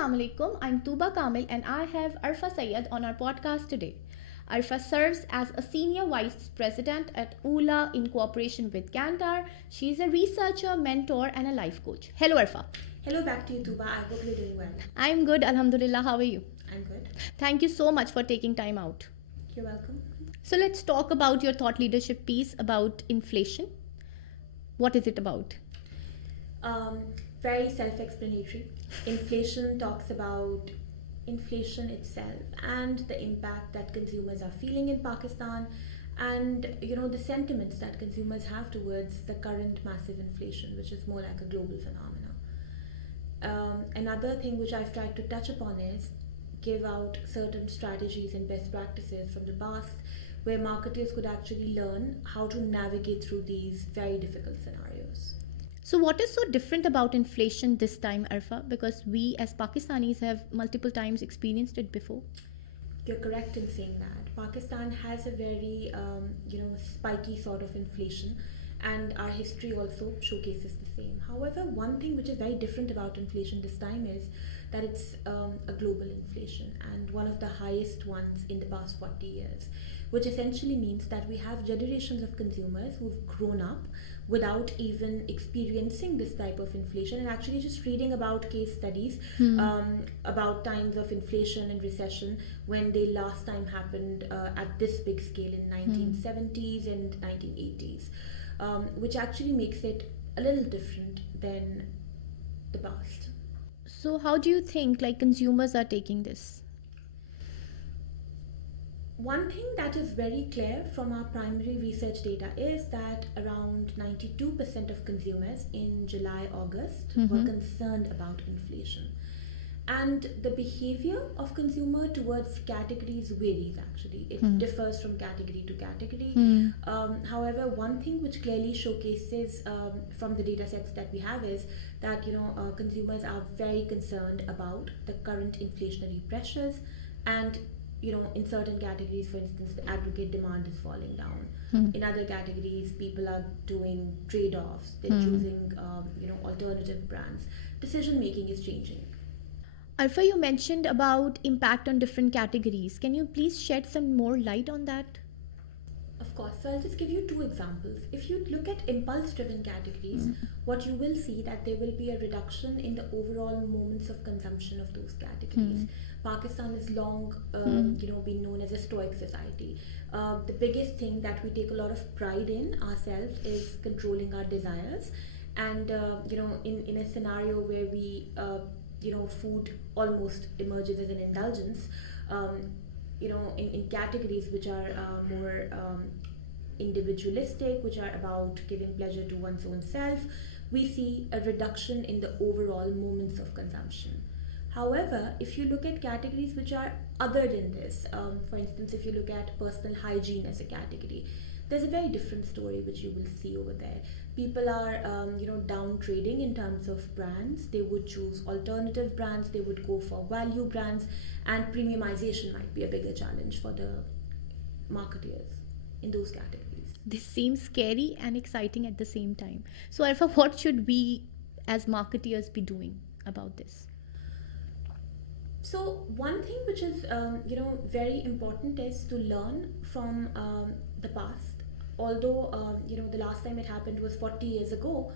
Assalamu alaikum. I'm Tuba Kamil and I have Arfa Syed on our podcast today. Arfa serves as a senior vice president at Oula in cooperation with Kantar. She's a researcher, mentor, and a life coach. Hello, Arfa. Hello back to you, Tuba. I hope you're doing well. I'm good, Alhamdulillah. How are you? I'm good. Thank you so much for taking time out. You're welcome. So, let's talk about your thought leadership piece about inflation. What is it about? Very self-explanatory. Inflation talks about inflation itself and the impact that consumers are feeling in Pakistan, and the sentiments that consumers have towards the current massive inflation, which is more like a global phenomenon. Another thing which I've tried to touch upon is give out certain strategies and best practices from the past where marketers could actually learn how to navigate through these very difficult scenarios. So, what is so different about inflation this time, Arfa? Because we as Pakistanis have multiple times experienced it before. You're correct in saying that. Pakistan has a very, spiky sort of inflation, and our history also showcases the same. However, one thing which is very different about inflation this time is that it's a global inflation and one of the highest ones in the past 40 years, which essentially means that we have generations of consumers who've grown up without even experiencing this type of inflation and actually just reading about case studies about times of inflation and recession when they last time happened at this big scale in 1970s and 1980s, which actually makes it a little different than the past. So, how do you think consumers are taking this? One thing that is very clear from our primary research data is that around 92% of consumers in July-August were concerned about inflation. And the behavior of consumer towards categories varies actually. It differs from category to category. However, one thing which clearly showcases from the data sets that we have is that consumers are very concerned about the current inflationary pressures, and in certain categories, for instance, the aggregate demand is falling down. In other categories, people are doing trade-offs. They're choosing alternative brands. Decision making is changing. Arfa, you mentioned about impact on different categories. Can you please shed some more light on that? Of course. So I'll just give you two examples. If you look at impulse-driven categories, what you will see that there will be a reduction in the overall moments of consumption of those categories. Pakistan has long, been known as a stoic society. The biggest thing that we take a lot of pride in ourselves is controlling our desires, and in a scenario where we food almost emerges as an indulgence. In categories which are more individualistic, which are about giving pleasure to one's own self, we see a reduction in the overall moments of consumption. However, if you look at categories which are other than this, for instance, if you look at personal hygiene as a category, there's a very different story which you will see over there. People are, down trading in terms of brands. They would choose alternative brands. They would go for value brands, and premiumization might be a bigger challenge for the marketeers in those categories. This seems scary and exciting at the same time. So, Arfa, what should we as marketeers be doing about this? So one thing which is very important is to learn from the past. Although the last time it happened was 40 years ago,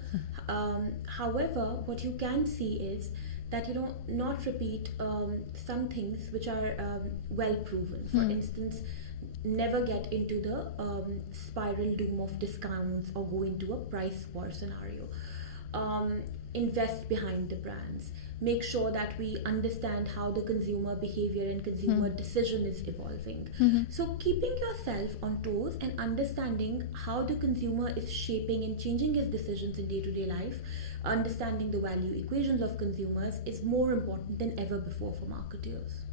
however, what you can see is that not repeat some things which are well proven. For instance, never get into the spiral doom of discounts or go into a price war scenario. Invest behind the brands. Make sure that we understand how the consumer behavior and consumer decision is evolving. So keeping yourself on toes and understanding how the consumer is shaping and changing his decisions in day-to-day life, understanding the value equations of consumers is more important than ever before for marketers.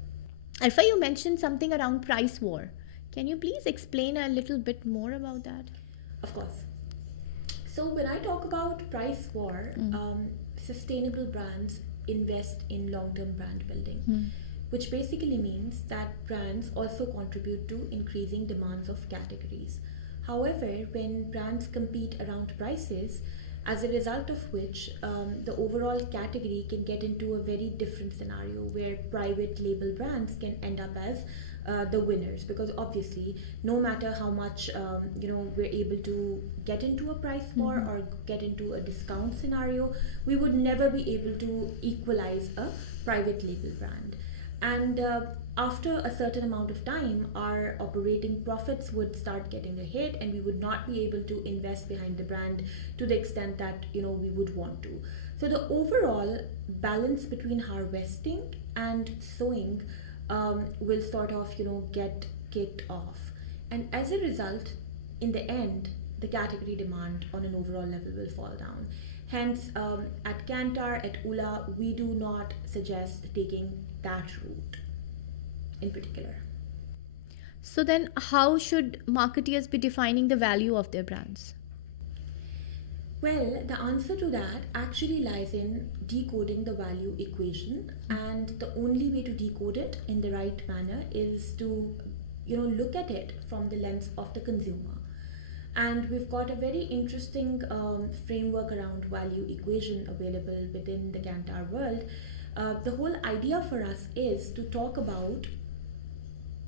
Arfa, you mentioned something around price war. Can you please explain a little bit more about that? Of course. So when I talk about price war, sustainable brands invest in long-term brand building, which basically means that brands also contribute to increasing demands of categories. However, when brands compete around prices, as a result of which the overall category can get into a very different scenario where private label brands can end up as the winners, because obviously no matter how much we're able to get into a price war or get into a discount scenario, we would never be able to equalize a private label brand. And after a certain amount of time, our operating profits would start getting a hit, and we would not be able to invest behind the brand to the extent that we would want to. So the overall balance between harvesting and sowing will sort of get kicked off, and as a result, in the end, the category demand on an overall level will fall down. Hence, at Kantar, at Oula, we do not suggest taking that route in particular. So then, how should marketeers be defining the value of their brands? Well, the answer to that actually lies in decoding the value equation, and the only way to decode it in the right manner is to look at it from the lens of the consumer. And we've got a very interesting framework around value equation available within the Kantar world. The whole idea for us is to talk about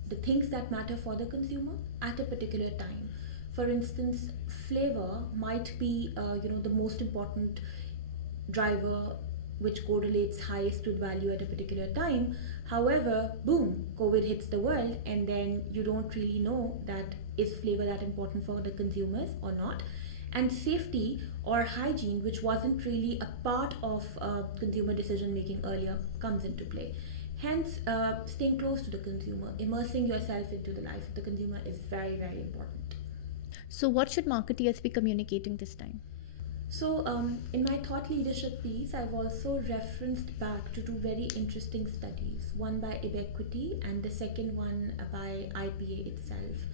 the things that matter for the consumer at a particular time. For instance, flavor might be the most important driver which correlates highest with value at a particular time. However, boom, COVID hits the world, and then you don't really know that is flavor that important for the consumers or not. And safety or hygiene, which wasn't really a part of consumer decision making earlier, comes into play. Hence, staying close to the consumer, immersing yourself into the life of the consumer is very, very important. So, what should marketeers be communicating this time? So, in my thought leadership piece, I've also referenced back to two very interesting studies, one by Ubiquity and the second one by IPA itself,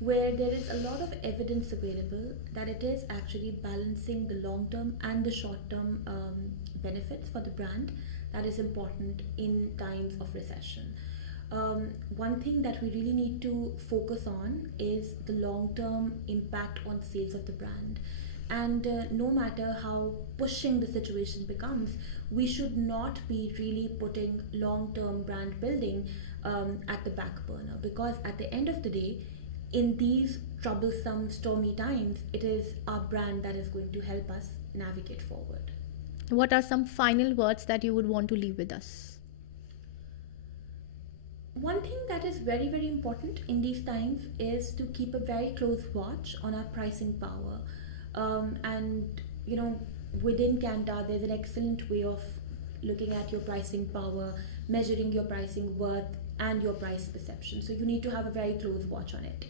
where there is a lot of evidence available that it is actually balancing the long-term and the short-term benefits for the brand that is important in times of recession. One thing that we really need to focus on is the long-term impact on sales of the brand. And no matter how pushing the situation becomes, we should not be really putting long-term brand building at the back burner, because at the end of the day, in these troublesome, stormy times, it is our brand that is going to help us navigate forward. What are some final words that you would want to leave with us? One thing that is very, very important in these times is to keep a very close watch on our pricing power. Within Kantar, there's an excellent way of looking at your pricing power, measuring your pricing worth, and your price perception. So you need to have a very close watch on it.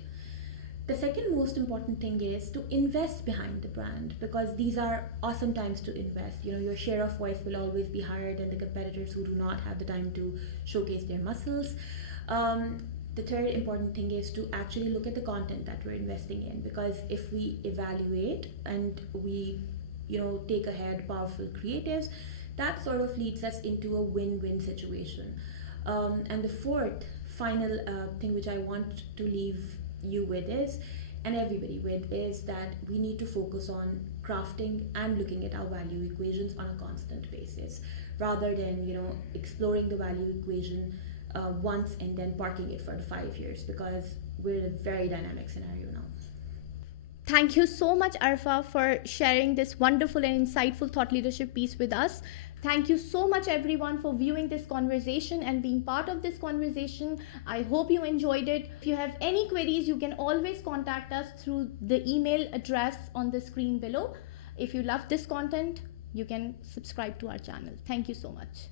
The second most important thing is to invest behind the brand, because these are awesome times to invest. Your share of voice will always be higher than the competitors who do not have the time to showcase their muscles. The third important thing is to actually look at the content that we're investing in, because if we evaluate and we take ahead powerful creatives, that sort of leads us into a win-win situation. And the fourth final thing which I want to leave you with is, and everybody with, is that we need to focus on crafting and looking at our value equations on a constant basis, rather than exploring the value equation once and then parking it for the 5 years, because we're in a very dynamic scenario now. Thank you so much, Arfa, for sharing this wonderful and insightful thought leadership piece with us. Thank you so much, everyone, for viewing this conversation and being part of this conversation. I hope you enjoyed it. If you have any queries, you can always contact us through the email address on the screen below. If you love this content, you can subscribe to our channel. Thank you so much.